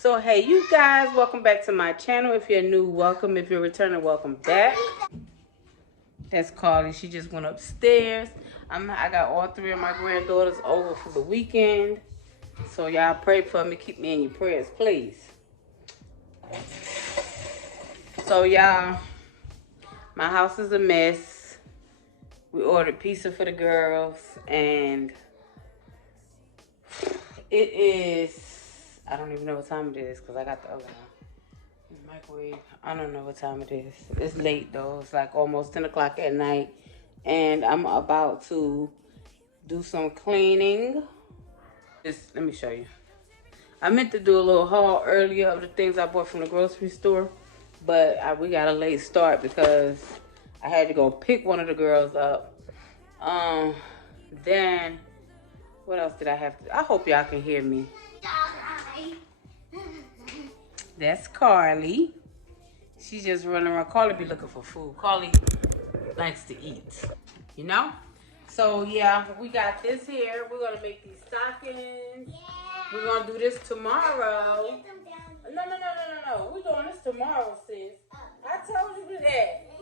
So hey you guys, welcome back to my channel. If you're new, welcome. If you're returning, welcome back. That's Carly. She just went upstairs. I got all three of my granddaughters over for the weekend. So y'all pray for me. Keep me in your prayers, please. So y'all, my house is a mess. We ordered pizza for the girls and it is, I don't even know what time it is because I got the oven on. The microwave, I don't know what time it is. It's late though. It's like almost 10 o'clock at night. And I'm about to do some cleaning. Let me show you. I meant to do a little haul earlier of the things I bought from the grocery store. But we got a late start because I had to go pick one of the girls up. Then, what else did I have to? I hope y'all can hear me. That's Carly. She's just running around. Carly be looking for food. Carly likes to eat, you know? So, yeah, we got this here. We're going to make these stockings. Yeah. We're going to do this tomorrow. No. We're doing this tomorrow, sis. I told you that.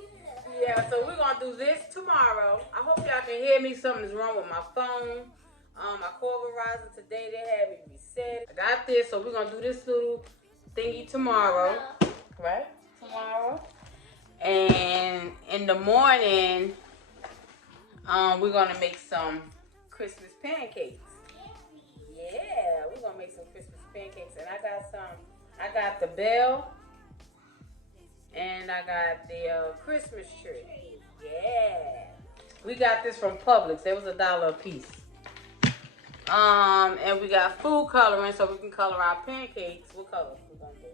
Yeah, so we're going to do this tomorrow. I hope y'all can hear me. Something's wrong with my phone. My call Verizon today, they had me reset. I got this, so we're going to do this little thingy tomorrow. Right? Tomorrow. And in the morning, we're going to make some Christmas pancakes. Yeah, we're going to make some Christmas pancakes. And I got the bell. And I got the Christmas tree. Yeah. We got this from Publix. It was $1 a piece. And we got food coloring so we can color our pancakes. What color we gonna do?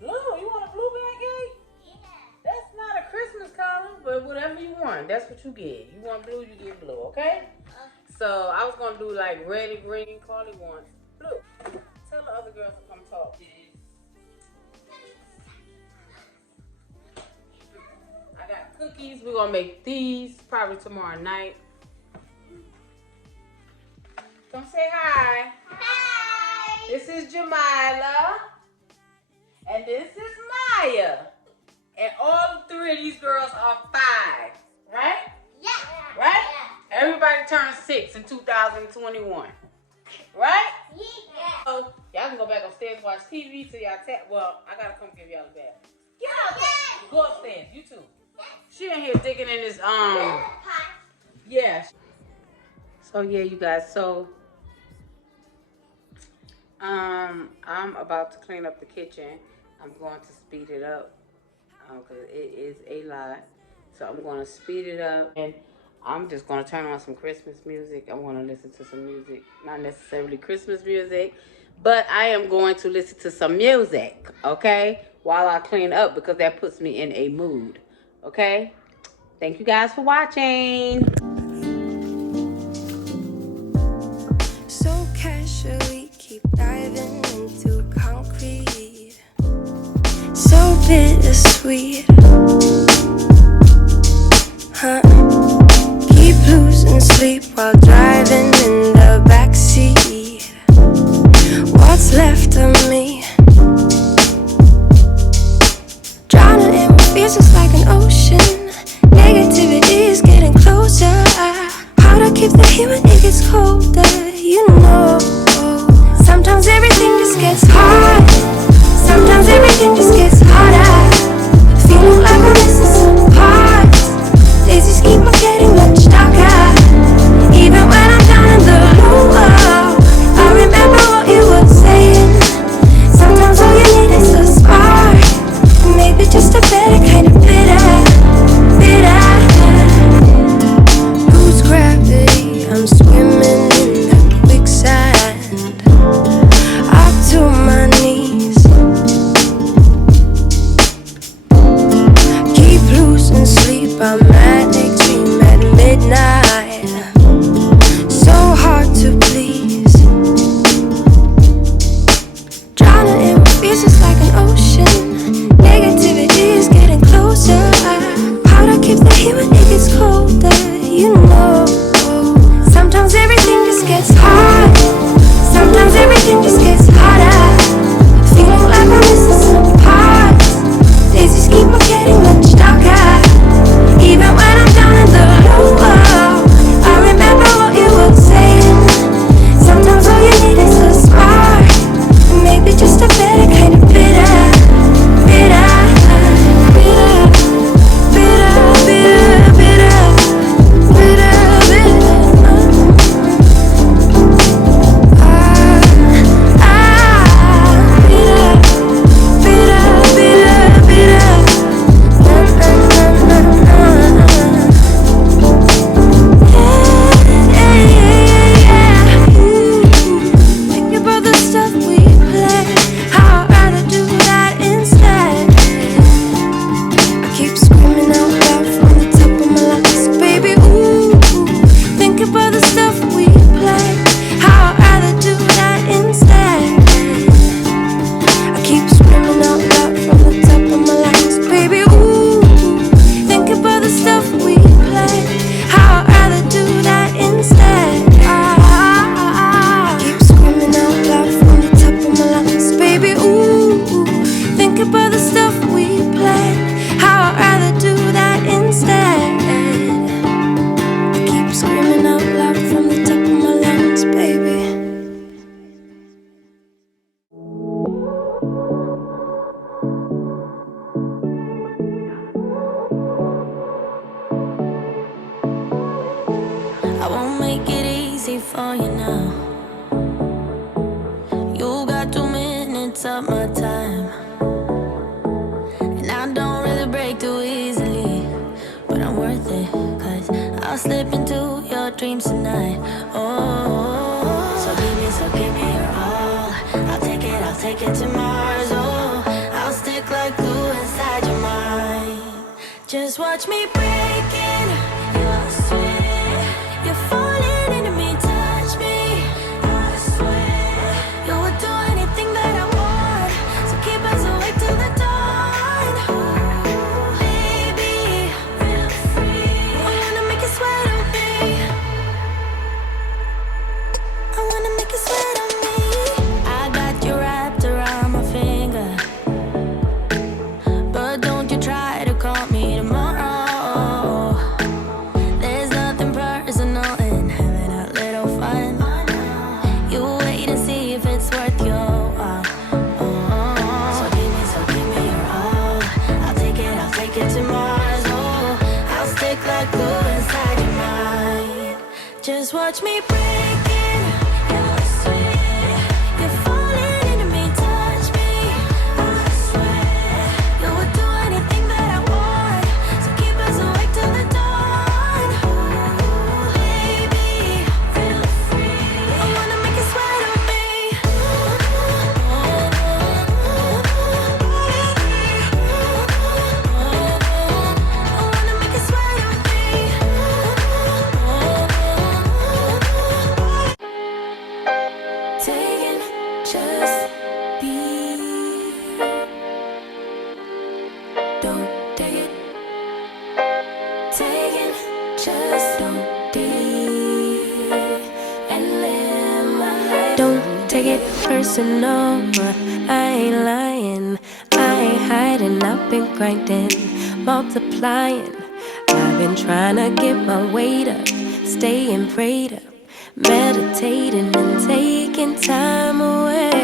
Blue. You want a blue pancake? Yeah. That's not a Christmas color, but whatever you want, that's what you get. You want blue, you get blue, okay? So I was gonna do like red and green. Carly wants blue. Tell the other girls to come talk. I got cookies. We're gonna make these probably tomorrow night. Come say hi. Hi. This is Jamila. And this is Maya. And all three of these girls are 5. Right? Yeah. Right? Yeah. Everybody turned 6 in 2021. Right? Yeah. So y'all can go back upstairs and watch TV till y'all well, I gotta come give y'all a bath. Get out there. Go upstairs. You too. She in here digging in this yeah. So yeah, you guys, so I'm about to clean up the kitchen. I'm going to speed it up because it is a lot. So I'm going to speed it up and I'm just going to turn on some Christmas music. I'm going to listen to some music, not necessarily Christmas music, but I am going to listen to some music, okay, while I clean up because that puts me in a mood, okay? Thank you guys for watching. So casually keep diving into concrete. So bittersweet. Huh? Keep losing sleep while driving in the backseat. What's left of me? Drowning in what feels just like an ocean. Negativity is getting closer. How to keep the heat when it gets colder, you know. Sometimes everything just gets hard. Sometimes everything just gets harder. Feeling like I'm missing some parts. Days just keep on getting much darker. Even when I'm down in the low, I remember what you were saying. for you now. You got 2 minutes of my time, and I don't really break too easily, but I'm worth it, 'cause I'll slip into your dreams tonight. Oh, so give me your all. I'll take it to Mars. Oh, I'll stick like glue inside your mind. Just watch me breaking your sweat. You're falling into me, touch me. I swear you would do anything that I want, so keep us awake till the dawn. Ooh, baby, feel free. I wanna make you sweat on me. I wanna make you sweat on me. I got you wrapped around my finger, but don't you try to call me tomorrow. There's nothing personal in having a little fun. You wait and see if it's worth your while. So give me your all. I'll take it to Mars. Oh, I'll stick like glue inside your mind. Just watch me breaking your sweat. You're falling into me, touch me. I swear you would do anything that I want, so keep us awake till the dawn. Ooh, baby, feel free. I wanna make you sweat on me. I wanna make you sweat on me. Taking just be. Don't take it. Taking just don't deep and live my life. Don't take it personal. I ain't lying. I ain't hiding. I've been grinding, multiplying. I've been trying to get my weight up, staying prayed up, meditating and taking time away.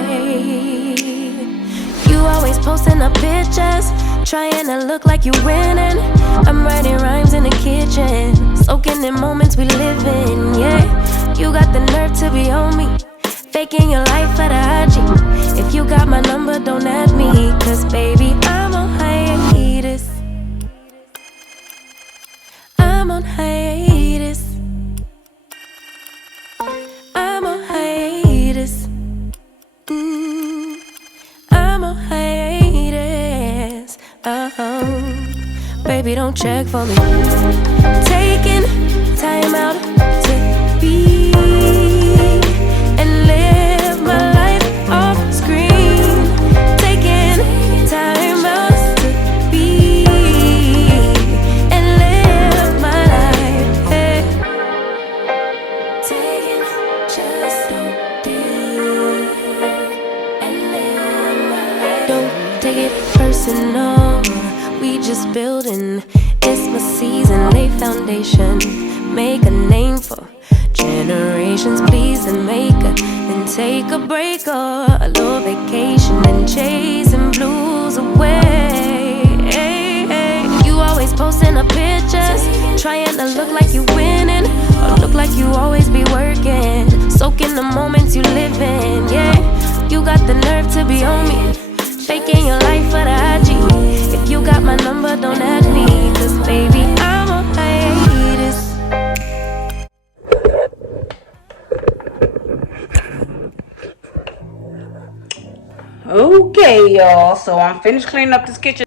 You always posting up pictures, trying to look like you winning. I'm writing rhymes in the kitchen, soaking in moments we live in. Yeah, you got the nerve to be on me, faking your life for the IG. If you got my number, don't add me, 'cause baby, I'm on hiatus. I'm on hiatus. I'm on hiatus. I'm on hiatus. Baby, don't check for me. Taking time out to be and live my life off screen. Taking time out to be and live my life. Hey. Taking just don't be and live my life. Don't take it personal. We just building. It's my season, lay foundation, make a name for generations. Please and make a, then take a break or a little vacation and chasing blues away. You always posting up pictures, trying to look like you winning, or look like you always be working, soaking the moments you live in. Yeah, you got the nerve to be on me, faking your life for the IG. If you got my number, don't add me, 'cause baby, I'm on hiatus. Okay, y'all. So I'm finished cleaning up this kitchen.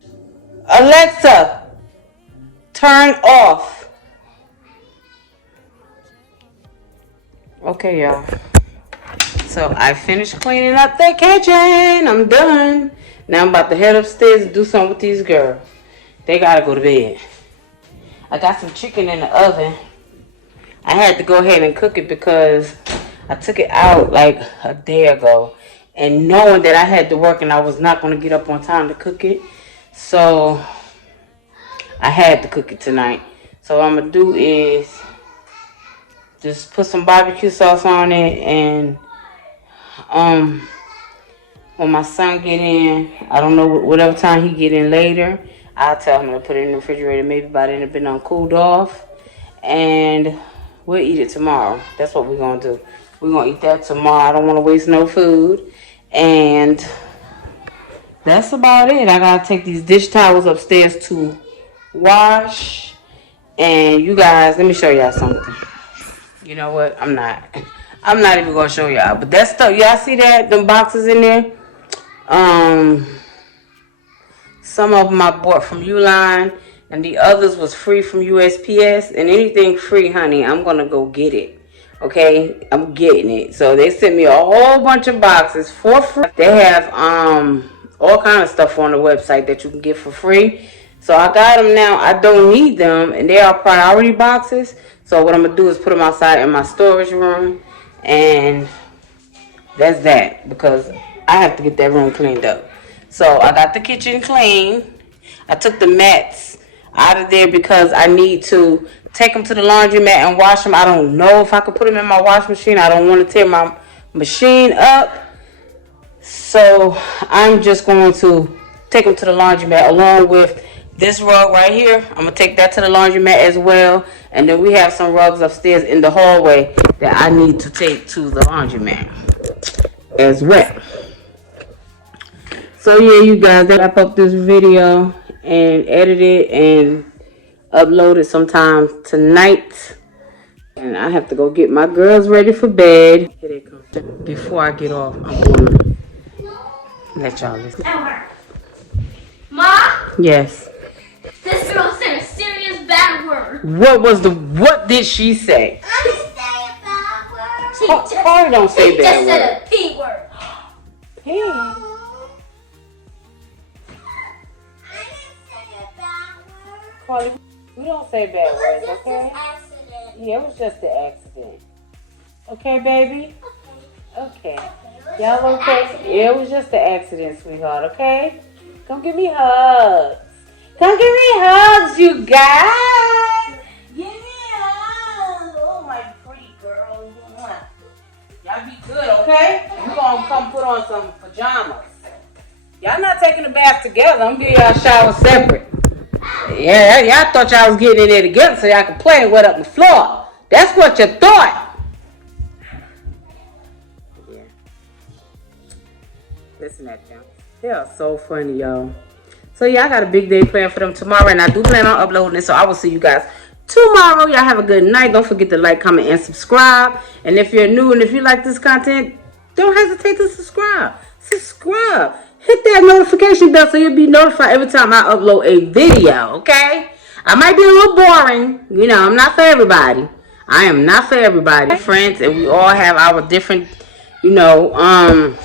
Alexa, turn off. Okay, y'all. So I finished cleaning up the kitchen. I'm done. Now I'm about to head upstairs and do something with these girls. They gotta go to bed. I got some chicken in the oven. I had to go ahead and cook it because I took it out like a day ago. And knowing that I had to work and I was not going to get up on time to cook it. So I had to cook it tonight. So what I'm going to do is just put some barbecue sauce on it, and when my son get in, I don't know, whatever time he get in later, I'll tell him to put it in the refrigerator. Maybe by then it's been cooled off, and we'll eat it tomorrow. That's what we're gonna do. We're going to eat that tomorrow. I don't want to waste no food. And that's about it. I got to take these dish towels upstairs to wash. And you guys, let me show y'all something. You know what? I'm not even going to show y'all. But that stuff, y'all see that? Them boxes in there? Some of them I bought from Uline, and the others was free from USPS. And anything free, honey, I'm gonna go get it. Okay, I'm getting it. So they sent me a whole bunch of boxes for free. They have all kind of stuff on the website that you can get for free. So I got them now. I don't need them, and they are priority boxes. So what I'm gonna do is put them outside in my storage room, and that's that, because I have to get that room cleaned up. So I got the kitchen clean. I took the mats out of there because I need to take them to the laundromat and wash them. I don't know if I could put them in my wash machine. I don't want to tear my machine up. So I'm just going to take them to the laundromat along with this rug right here. I'm going to take that to the laundromat as well. And then we have some rugs upstairs in the hallway that I need to take to the laundromat as well. So yeah, you guys, I'll wrap up this video and edit it and upload it sometime tonight. And I have to go get my girls ready for bed. Here they come. Before I get off, I'm gonna let y'all listen. Ma? Yes. This girl said a serious bad word. What did she say? I didn't say a bad word. Carly don't say She bad just said a P word. P? Carly, we don't say bad words, okay? Yeah, it was just an accident. Okay, baby? Okay. Y'all okay? Yeah, it was just an accident, sweetheart, okay? Come give me hugs. Come give me hugs, you guys. Give me hugs. Oh, my pretty girl. Y'all be good, okay? We're going to come put on some pajamas. Y'all not taking a bath together. I'm giving y'all a shower separate. Yeah, y'all thought y'all was getting in there together so y'all could play and wet up the floor. That's what you thought. Yeah. Listen at them. They are so funny, y'all. So yeah, I got a big day planned for them tomorrow, and I do plan on uploading it. So I will see you guys tomorrow. Y'all have a good night. Don't forget to like, comment, and subscribe. And if you're new and if you like this content, don't hesitate to subscribe. Subscribe. Hit that notification bell so you'll be notified every time I upload a video, okay? I might be a little boring. You know, I'm not for everybody. I am not for everybody. Friends, and we all have our different, you know,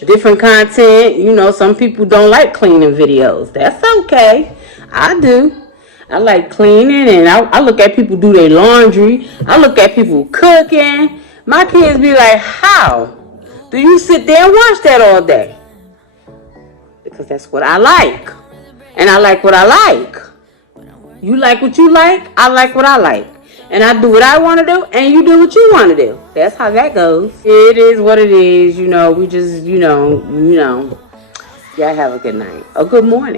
different content. You know, some people don't like cleaning videos. That's okay. I do. I like cleaning, and I look at people do their laundry. I look at people cooking. My kids be like, how do you sit there and watch that all day? Because that's what I like. And I like what I like. You like what you like, I like what I like. And I do what I want to do, and you do what you want to do. That's how that goes. It is what it is. You know, we just, you know. Y'all have a good night. A good morning.